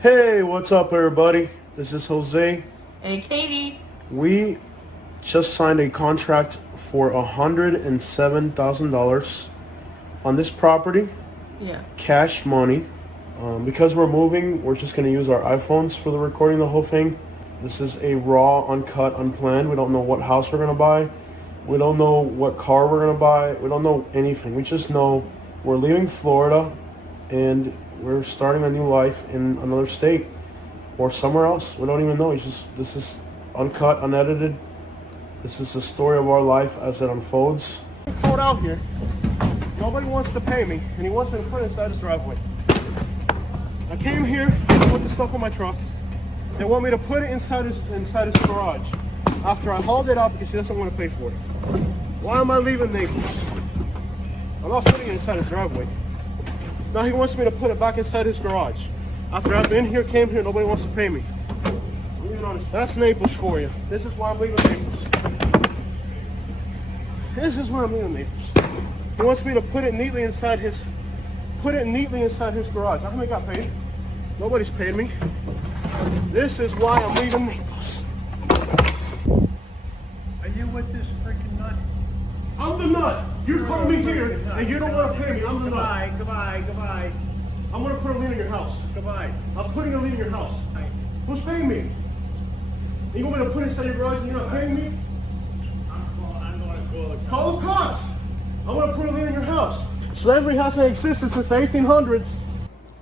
Hey, what's up, everybody? This is Jose. Hey, Katie. We just signed a contract for $107,000 on this property, Yeah. cash money. Because we're moving, we're just going to use our iPhones for the recording, the whole thing. This is a raw, uncut, unplanned. We don't know what house we're going to buy. We don't know what car we're going to buy. We don't know anything. We just know we're leaving Florida and we're starting a new life in another state or somewhere else. We don't even know. This is uncut, unedited. This is the story of our life as it unfolds. Code out here. Nobody wants to pay me, and he wants me to put it inside his driveway. I came here to put the stuff on my truck. They want me to put it inside his garage after I hauled it out because he doesn't want to pay for it. Why am I leaving Naples? I'm not putting it inside his driveway. Now he wants me to put it back inside his garage. After I've been here, came here, nobody wants to pay me. That's Naples for you. This is why I'm leaving Naples. This is why I'm leaving Naples. He wants me to put it neatly inside his garage. How come I got paid? Nobody's paid me. This is why I'm leaving Naples. Are you with this freaking nut? I'm the nut. You called me here and you don't want to pay me. I'm the nut. Goodbye. I'm going to put a lien in your house. Goodbye. I'm putting a lien in your house. Who's paying me? You want me to put it inside your garage and you're not paying me? I'm going to call the cops. Call the cops. I'm going to put a lien in your house. Slavery hasn't existed since the 1800s.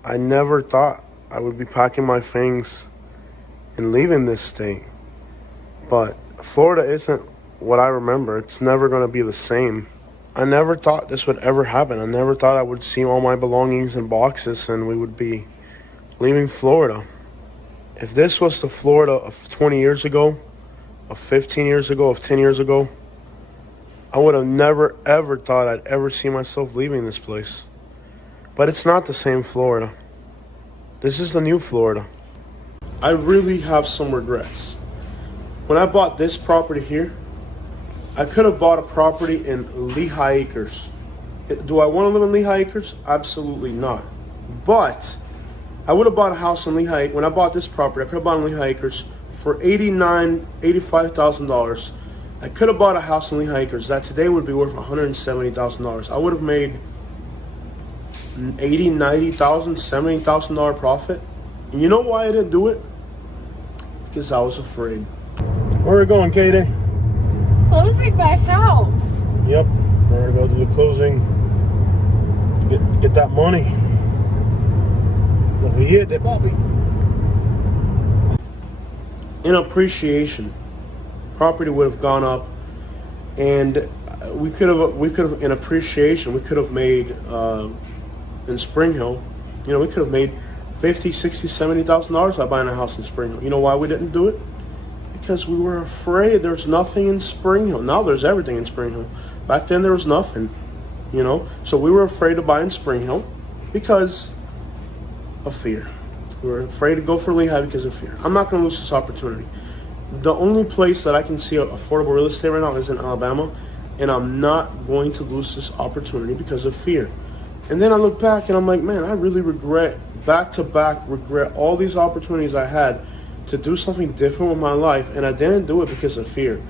I never thought I would be packing my things and leaving this state. But Florida isn't what I remember. It's never going to be the same. I never thought this would ever happen. I never thought I would see all my belongings in boxes and we would be leaving Florida. If this was the Florida of 20 years ago, of 15 years ago, of 10 years ago, I would have never ever thought I'd ever see myself leaving this place. But it's not the same Florida. This is the new Florida. I really have some regrets. When I bought this property here, I could have bought a property in Lehigh Acres. Do I want to live in Lehigh Acres? Absolutely not. But I would have bought a house in Lehigh. When I bought this property, I could have bought in Lehigh Acres for $85,000. I could have bought a house in Lehigh Acres that today would be worth $170,000. I would have made $80,000, $90,000, $70,000 profit. And you know why I didn't do it? Because I was afraid. Where are we going, Katie? Closing my house. Yep, we're gonna go do the closing. Get that money. We hit that Bobby. In appreciation, property would have gone up, and we could have in appreciation we could have made in Spring Hill. You know, we could have made $50,000, $60,000, $70,000 by buying a house in Spring Hill. You know why we didn't do it? Because we were afraid. There's nothing in Spring Hill. Now there's everything in Spring Hill. Back then there was nothing, you know. So we were afraid to buy in Spring Hill because of fear. We were afraid to go for Lehigh because of fear. I'm not going to lose this opportunity. The only place that I can see affordable real estate right now is in Alabama, and I'm not going to lose this opportunity because of fear. And then I look back and I'm like, man, I really regret, back-to-back regret all these opportunities I had to do something different with my life, and I didn't do it because of fear.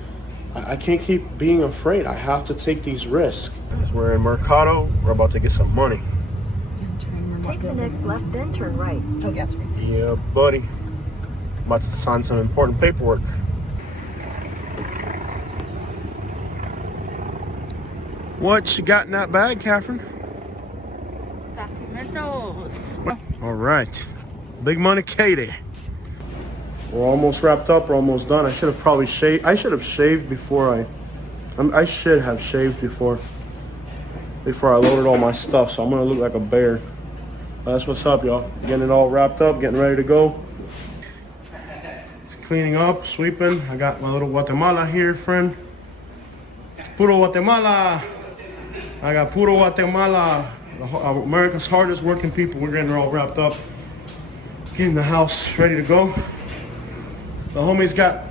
I can't keep being afraid. I have to take these risks. We're in Mercado. We're about to get some money. Take the next left, then turn right. Oh, yeah, that's right. Yeah, buddy. I'm about to sign some important paperwork. What you got in that bag, Catherine? Documentals. All right. Big money, Katie. We're almost wrapped up. We're almost done. I should have probably shaved. I should have shaved before I should have shaved before I loaded all my stuff. So I'm gonna look like a bear. That's what's up, y'all. Getting it all wrapped up, getting ready to go. Just cleaning up, sweeping. I got my little Guatemala here, friend. Puro Guatemala. I got Puro Guatemala. America's hardest working people. We're getting it all wrapped up. Getting the house ready to go. The homie's got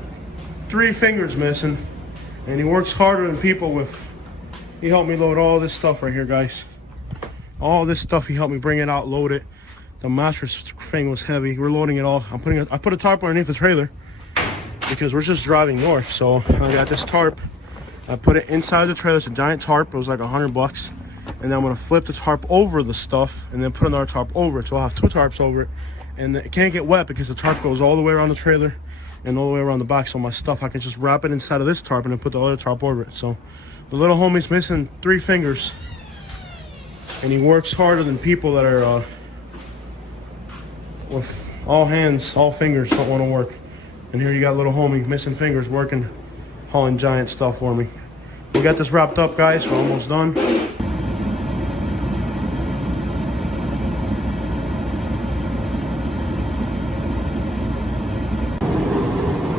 3 fingers missing, and he works harder than people with. He helped me load all this stuff right here, guys. All this stuff, he helped me bring it out, load it. The mattress thing was heavy. We're loading it all. I put a tarp underneath the trailer because we're just driving north. So I got this tarp. I put it inside the trailer. It's a giant tarp. It was like $100. And then I'm gonna flip the tarp over the stuff and then put another tarp over it. So I'll have 2 tarps over it. And it can't get wet because the tarp goes all the way around the trailer and all the way around the back. So my stuff, I can just wrap it inside of this tarp and then put the other tarp over it. So the little homie's missing 3 fingers. And he works harder than people that are with all hands, all fingers don't want to work. And here you got little homie missing fingers working, hauling giant stuff for me. We got this wrapped up, guys. We're almost done.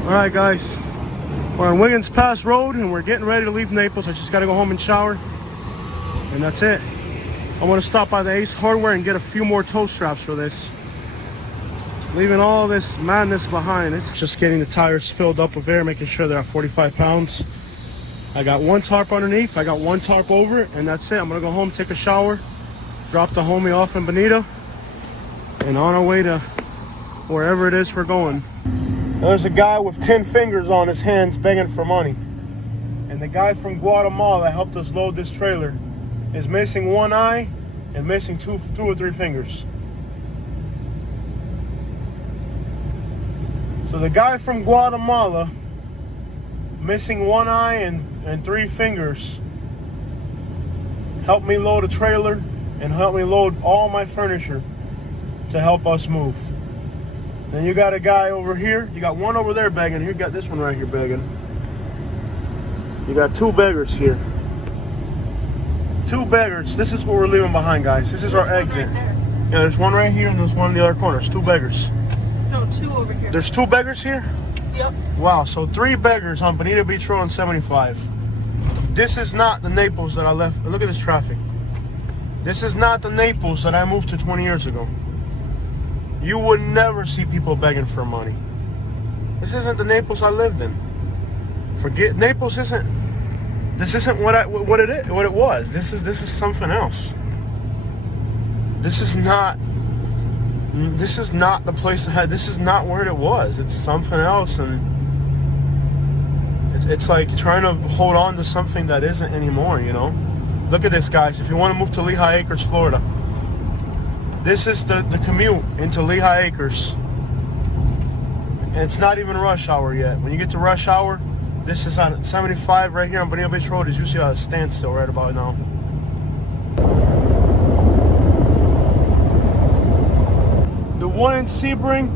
All right, guys. We're on Wiggins Pass Road and we're getting ready to leave Naples. I just got to go home and shower. And that's it. I want to stop by the Ace Hardware and get a few more toe straps for this. Leaving all this madness behind. It's just getting the tires filled up with air, making sure they're at 45 pounds. I got 1 tarp underneath. I got 1 tarp over it, and that's it. I'm going to go home, take a shower, drop the homie off in Bonita, and on our way to wherever it is we're going. There's a guy with 10 fingers on his hands begging for money. And the guy from Guatemala that helped us load this trailer is missing 1 eye and missing 2 or 3 fingers. So the guy from Guatemala missing 1 eye and 3 fingers helped me load a trailer and helped me load all my furniture to help us move. Then you got a guy over here. You got 1 over there begging. You got this one right here begging. You got 2 beggars here. 2 beggars. This is what we're leaving behind, guys. This is our exit. Right Yeah, there's 1 right here and there's 1 in the other corner. There's 2 beggars. no, 2 over here. There's 2 beggars here? Yep. Wow, so 3 beggars on Bonita Beach Road on 75. This is not the Naples that I left. Look at this traffic. This is not the Naples that I moved to 20 years ago. You would never see people begging for money. This isn't the Naples I lived in. Forget Naples isn't. This isn't what it was. This is something else. This is not the place I had. This is not where it was. It's something else, and it's like trying to hold on to something that isn't anymore, you know? Look at this, guys. If you want to move to Lehigh Acres, Florida, this is the commute into Lehigh Acres. And it's not even rush hour yet. When you get to rush hour, this is on 75 right here on Bonita Beach Road. Is usually at a standstill right about now. The one in Sebring,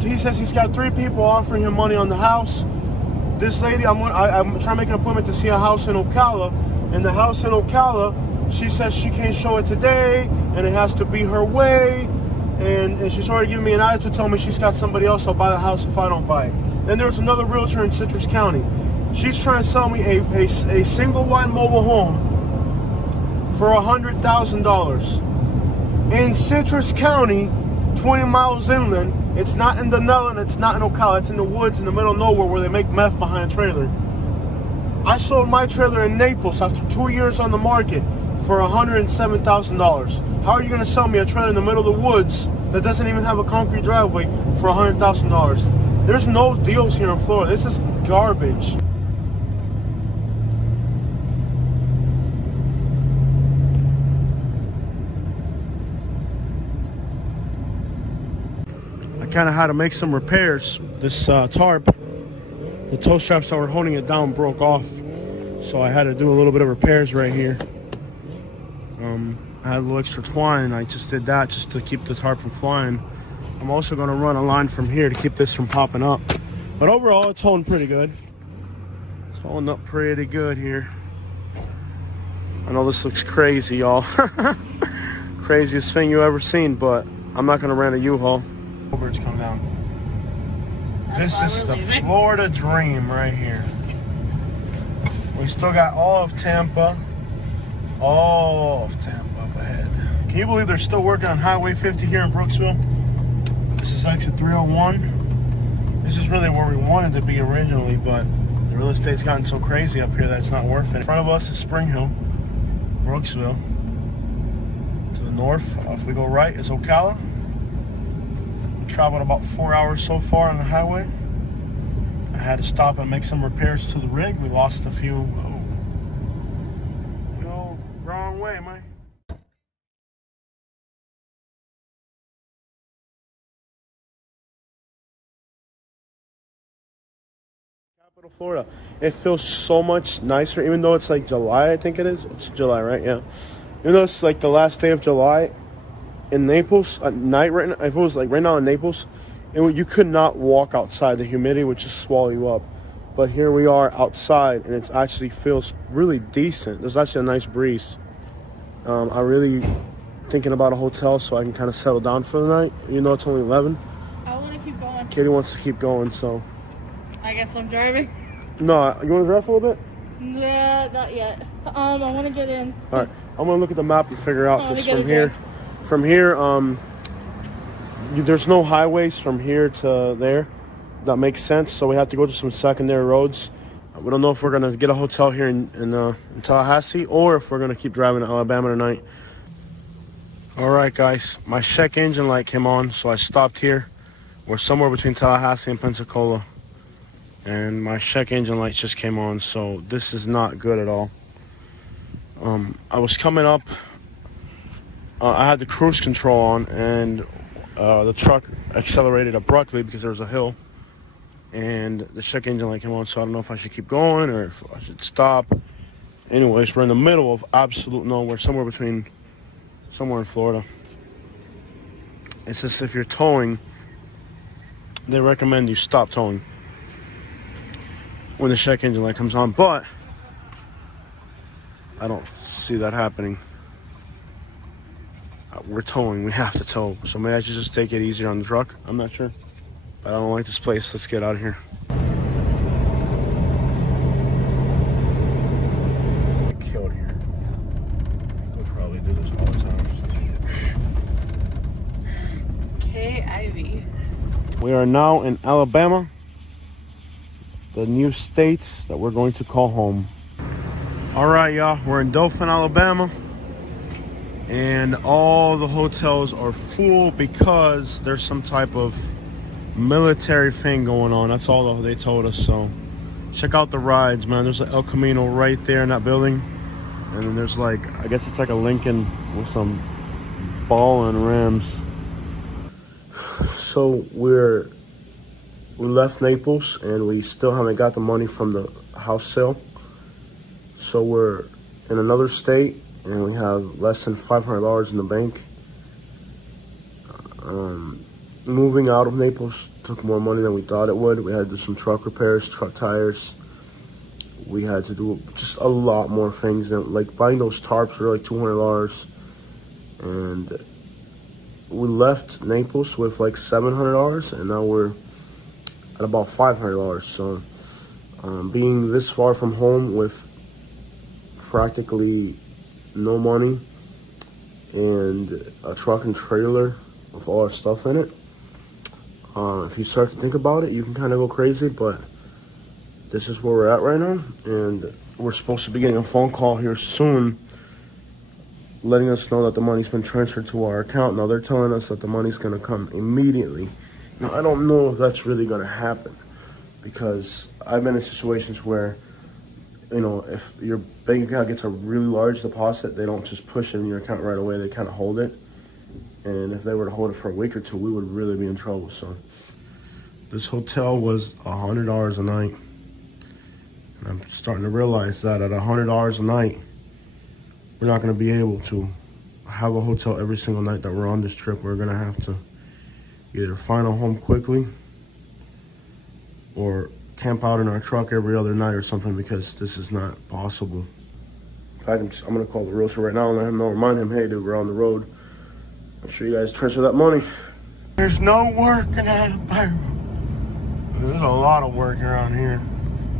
he says he's got 3 people offering him money on the house. This lady, I'm trying to make an appointment to see a house in Ocala. And the house in Ocala, she says she can't show it today, and it has to be her way. And she's already giving me an attitude, telling me she's got somebody else who'll buy the house if I don't buy it. Then there's another realtor in Citrus County. She's trying to sell me a single wide mobile home for $100,000. In Citrus County, 20 miles inland. It's not in Dothan, it's not in Ocala, it's in the woods in the middle of nowhere where they make meth behind a trailer. I sold my trailer in Naples after 2 years on the market for $107,000. How are you going to sell me a trailer in the middle of the woods that doesn't even have a concrete driveway for $100,000? There's no deals here in Florida. This is garbage. I kind of had to make some repairs. This tarp, the toe straps that were holding it down broke off, so I had to do a little bit of repairs right here. I had a little extra twine, and I just did that just to keep the tarp from flying. I'm also going to run a line from here to keep this from popping up. But overall, it's holding pretty good. It's holding up pretty good here. I know this looks crazy, y'all. Craziest thing you ever seen, but I'm not going to rent a U-Haul. Birds come down. This is the Florida dream right here. We still got all of Tampa up ahead. Can you believe they're still working on Highway 50 here in Brooksville? This is exit 301. This is really where we wanted to be originally, but the real estate's gotten so crazy up here that it's not worth it. In front of us is Spring Hill, Brooksville. To the north, if we go right, is Ocala. We traveled about 4 hours so far on the highway. I had to stop and make some repairs to the rig. We lost a few. Oh, no, wrong way, man. Capital Florida. It feels so much nicer, even though it's like July, I think it is. It's July, right? Yeah. Even though it's like the last day of July in Naples at night right now, if it was like right now in Naples, you could not walk outside. The humidity would just swallow you up. But here we are outside, and it actually feels really decent. There's actually a nice breeze. I really thinking about a hotel so I can kind of settle down for the night. You know, it's only 11. I want to keep going. Katie wants to keep going, so. I guess I'm driving. No, you want to drive for a little bit? Nah, not yet. I want to get in. All right, I'm gonna look at the map and figure out, because from here, there's no highways from here to there. That makes sense. So we have to go to some secondary roads. We don't know if we're gonna get a hotel here in Tallahassee or if we're gonna keep driving to Alabama tonight. All right, guys, my check engine light came on, so I stopped here. We're somewhere between Tallahassee and Pensacola, and my check engine light just came on, so this is not good at all. I was coming up. I had the cruise control on, and the truck accelerated abruptly because there was a hill, and the check engine light came on, so I don't know if I should keep going or if I should stop. Anyways, we're in the middle of absolute nowhere, somewhere in Florida. It's just if you're towing, they recommend you stop towing when the check engine light comes on, but I don't see that happening. We're towing, we have to tow, so maybe I should just take it easier on the truck. I'm not sure, but I don't like this place. Let's get out of here. Killed here. We'll probably do this all the time. K-I-V. We are now in Alabama, the new state that we're going to call home. All right, y'all, we're in Dothan, Alabama, and all the hotels are full because there's some type of military thing going on. That's all they told us. So check out the rides, man. There's an El Camino right there in that building, and then there's like, I guess it's like a Lincoln with some ball and rims. So we left Naples, and we still haven't got the money from the house sale. So we're in another state, and we have less than $500 in the bank. Moving out of Naples took more money than we thought it would. We had to do some truck repairs, truck tires. We had to do just a lot more things. Than, like buying those tarps were like $200. And we left Naples with like $700, and now we're at about $500. So being this far from home with practically no money and a truck and trailer with all our stuff in it, if you start to think about it, you can kind of go crazy, but this is where we're at right now, and we're supposed to be getting a phone call here soon letting us know that the money's been transferred to our account. Now they're telling us that the money's going to come immediately. Now I don't know if that's really going to happen, because I've been in situations where, you know, if your bank account gets a really large deposit, they don't just push it in your account right away. They kind of hold it. And if they were to hold it for a week or two, we would really be in trouble. So this hotel was $100 a night. And I'm starting to realize that at $100 a night, we're not going to be able to have a hotel every single night that we're on this trip. We're going to have to either find a home quickly or camp out in our truck every other night or something, because this is not possible. In fact, I'm going to call the realtor right now and let him know, remind him, hey, dude, we're on the road. I'm sure you guys transfer that money. There's no work in Alabama. There's a lot of work around here.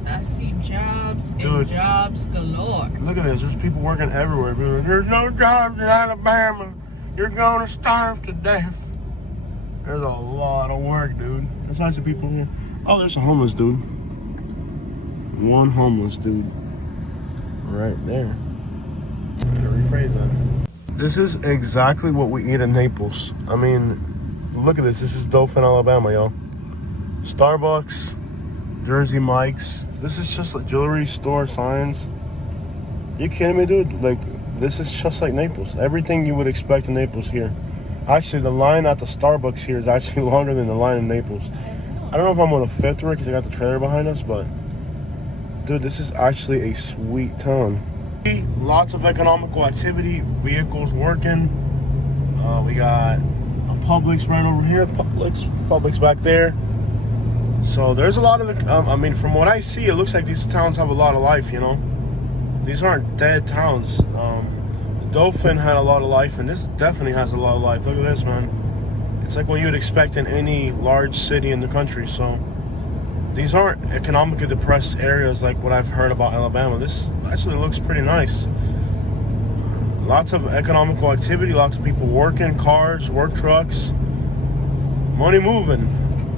I see jobs Dude. and jobs galore. Look at this. There's people working everywhere. People like, there's no jobs in Alabama. You're going to starve to death. There's a lot of work, dude. There's lots of people here. Oh, there's a homeless dude. One homeless dude right there. I'm gonna rephrase that. This is exactly what we eat in Naples. I mean, look at this. This is Dothan, Alabama, y'all. Starbucks, Jersey Mike's. This is just a jewelry store, signs. You kidding me, dude? Like, this is just like Naples. Everything you would expect in Naples here. Actually, the line at the Starbucks here is actually longer than the line in Naples. I don't know if I'm on the fifth row because I got the trailer behind us, but dude, this is actually a sweet town. Lots of economical activity, vehicles working. We got a Publix right over here, Publix back there. So there's a lot of, I mean, from what I see, it looks like these towns have a lot of life, you know. These aren't dead towns. Dothan had a lot of life, and this definitely has a lot of life. Look at this, man. It's like what you would expect in any large city in the country. So these aren't economically depressed areas like what I've heard about Alabama. This actually looks pretty nice. Lots of economical activity, lots of people working, cars, work trucks, money moving.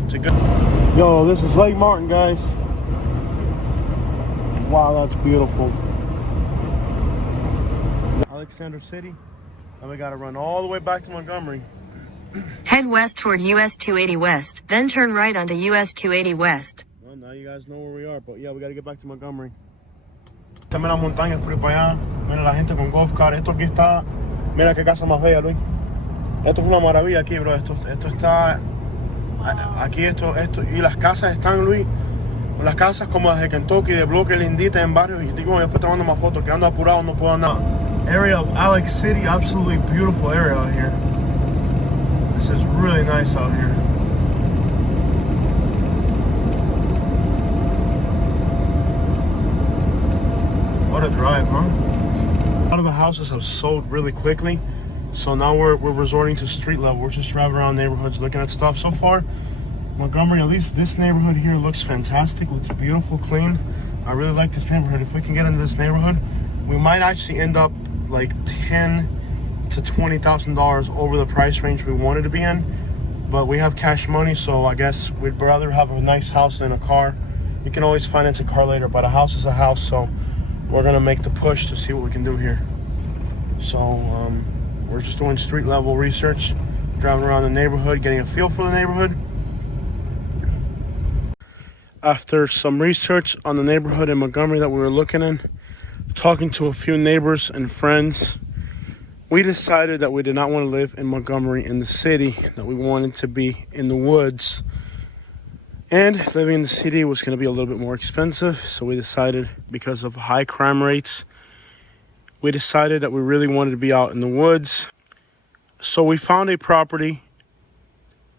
It's a good. Yo, this is Lake Martin, guys. Wow, that's beautiful. Alexander City, and we gotta run all the way back to Montgomery. Head west toward US 280 West, then turn right onto US 280 West. Well, now you guys know where we are, but yeah, we gotta get back to Montgomery. También las montañas por ahí para allá. Mira la gente con golf car. Esto aquí está. Mira qué casa más bella, Luis. Esto es una maravilla aquí, bro. Esto está. Aquí esto. Y las casas están, Luis. Las casas como las de Kentucky, de bloque lindita en barrios. Y digo, después te mando más fotos. Que ando apurado, no puedo andar. Area of Alex City, absolutely beautiful area out here. This is really nice out here. What a drive, huh? A lot of the houses have sold really quickly, so now we're resorting to street level. We're just driving around neighborhoods looking at stuff. So far, Montgomery, at least this neighborhood here looks fantastic, looks beautiful, clean. I really like this neighborhood. If we can get into this neighborhood, we might actually end up like $10,000 to $20,000 over the price range we wanted to be in, but we have cash money, so I guess we'd rather have a nice house than a car. You can always finance a car later, but a house is a house, so we're gonna make the push to see what we can do here. So we're just doing street level research, driving around the neighborhood, getting a feel for the neighborhood. After some research on the neighborhood in Montgomery that we were looking in, talking to a few neighbors and friends, we decided that we did not want to live in Montgomery in the city, that we wanted to be in the woods. And living in the city was going to be a little bit more expensive, so we decided, because of high crime rates, we decided that we really wanted to be out in the woods. So we found a property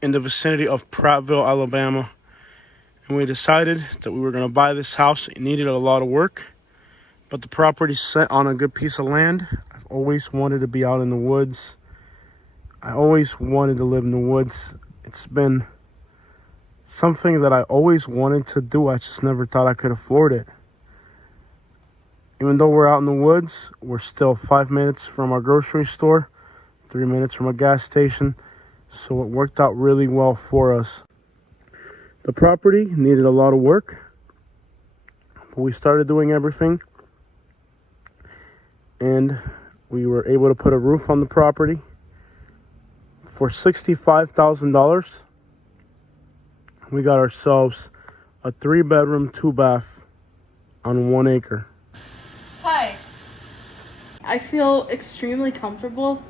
in the vicinity of Prattville, Alabama, and we decided that we were going to buy this house. It needed a lot of work, but the property's set on a good piece of land. I've always wanted to be out in the woods. I always wanted to live in the woods. It's been something that I always wanted to do. I just never thought I could afford it. Even though we're out in the woods, we're still 5 minutes from our grocery store, 3 minutes from a gas station. So it worked out really well for us. The property needed a lot of work, but we started doing everything. And we were able to put a roof on the property for $65,000. We got ourselves a 3-bedroom, 2-bath on 1 acre. Hi. I feel extremely comfortable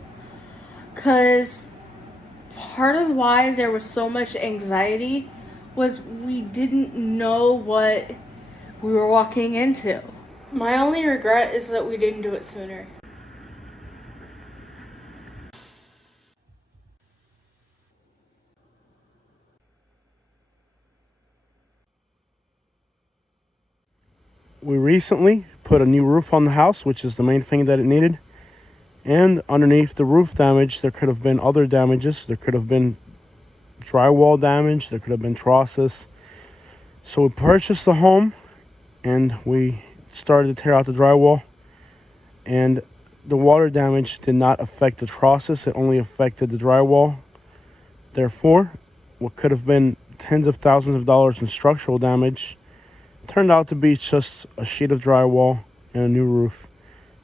because part of why there was so much anxiety was we didn't know what we were walking into. My only regret is that we didn't do it sooner. We recently put a new roof on the house, which is the main thing that it needed. And underneath the roof damage, there could have been other damages. There could have been drywall damage. There could have been trusses. So we purchased the home and we started to tear out the drywall, and the water damage did not affect the trusses. It only affected the drywall. Therefore, what could have been tens of thousands of dollars in structural damage turned out to be just a sheet of drywall and a new roof.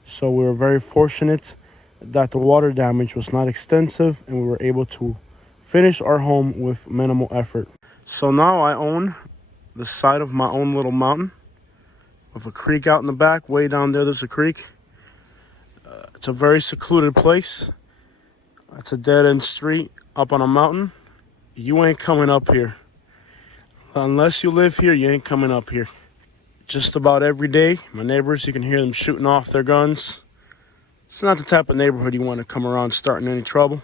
So we were very fortunate that the water damage was not extensive and we were able to finish our home with minimal effort. So now I own the side of my own little mountain with a creek out in the back. Way down there, there's a creek. It's a very secluded place. It's a dead-end street up on a mountain. You ain't coming up here. Unless you live here, you ain't coming up here. Just about every day, my neighbors, you can hear them shooting off their guns. It's not the type of neighborhood you want to come around starting any trouble.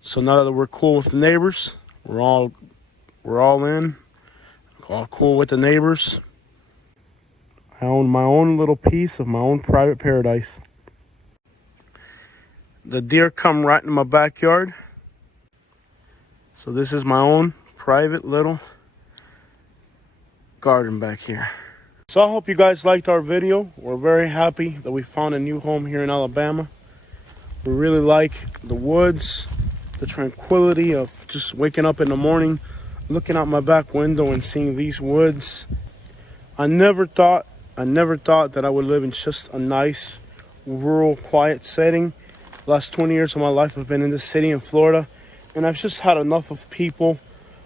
So now that we're cool with the neighbors, we're all in, all cool with the neighbors. I own my own little piece of my own private paradise. The deer come right in my backyard. So this is my own private little garden back here. So I hope you guys liked our video. We're very happy that we found a new home here in Alabama. We really like the woods, the tranquility of just waking up in the morning, looking out my back window and seeing these woods. I never thought that I would live in just a nice, rural, quiet setting. The last 20 years of my life I've been in this city in Florida, and I've just had enough of people.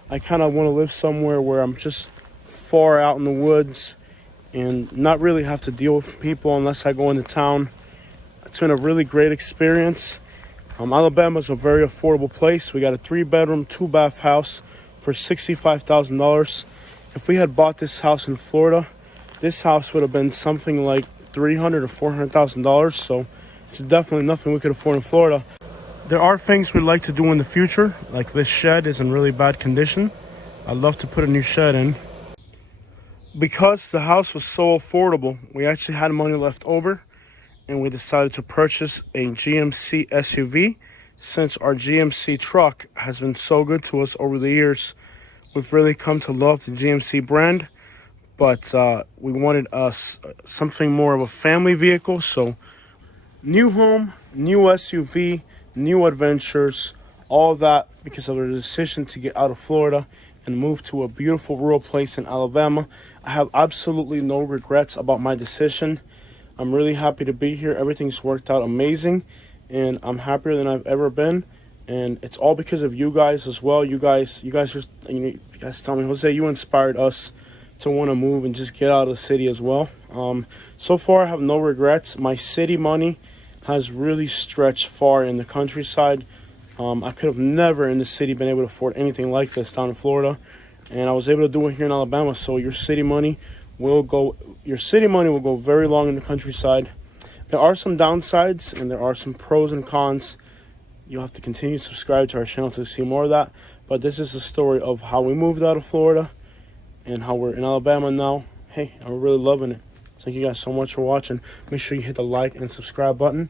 I kind of want to live somewhere where I'm just far out in the woods and not really have to deal with people unless I go into town. It's been a really great experience. Alabama's a very affordable place. We got a 3-bedroom, 2-bath house for $65,000. If we had bought this house in Florida, this house would have been something like $300,000 or $400,000. So it's definitely nothing we could afford in Florida. There are things we'd like to do in the future, like this shed is in really bad condition. I'd love to put a new shed in. Because the house was so affordable, we actually had money left over, and we decided to purchase a GMC SUV. Since our GMC truck has been so good to us over the years, we've really come to love the GMC brand, but we wanted something more of a family vehicle. So new home, new SUV, new adventures, all that because of the decision to get out of Florida and move to a beautiful rural place in Alabama. I have absolutely no regrets about my decision. I'm really happy to be here. Everything's worked out amazing, and I'm happier than I've ever been. And it's all because of you guys as well. You guys tell me, Jose, you inspired us to want to move and just get out of the city as well. So far, I have no regrets. My city money has really stretched far in the countryside. I could have never in the city been able to afford anything like this down in Florida, and I was able to do it here in Alabama. So your city money will go very long in the countryside. There are some downsides and there are some pros and cons. You'll have to continue to subscribe to our channel to see more of that. But this is the story of how we moved out of Florida and how we're in Alabama now. Hey, I'm really loving it. Thank you guys so much for watching. Make sure you hit the like and subscribe button.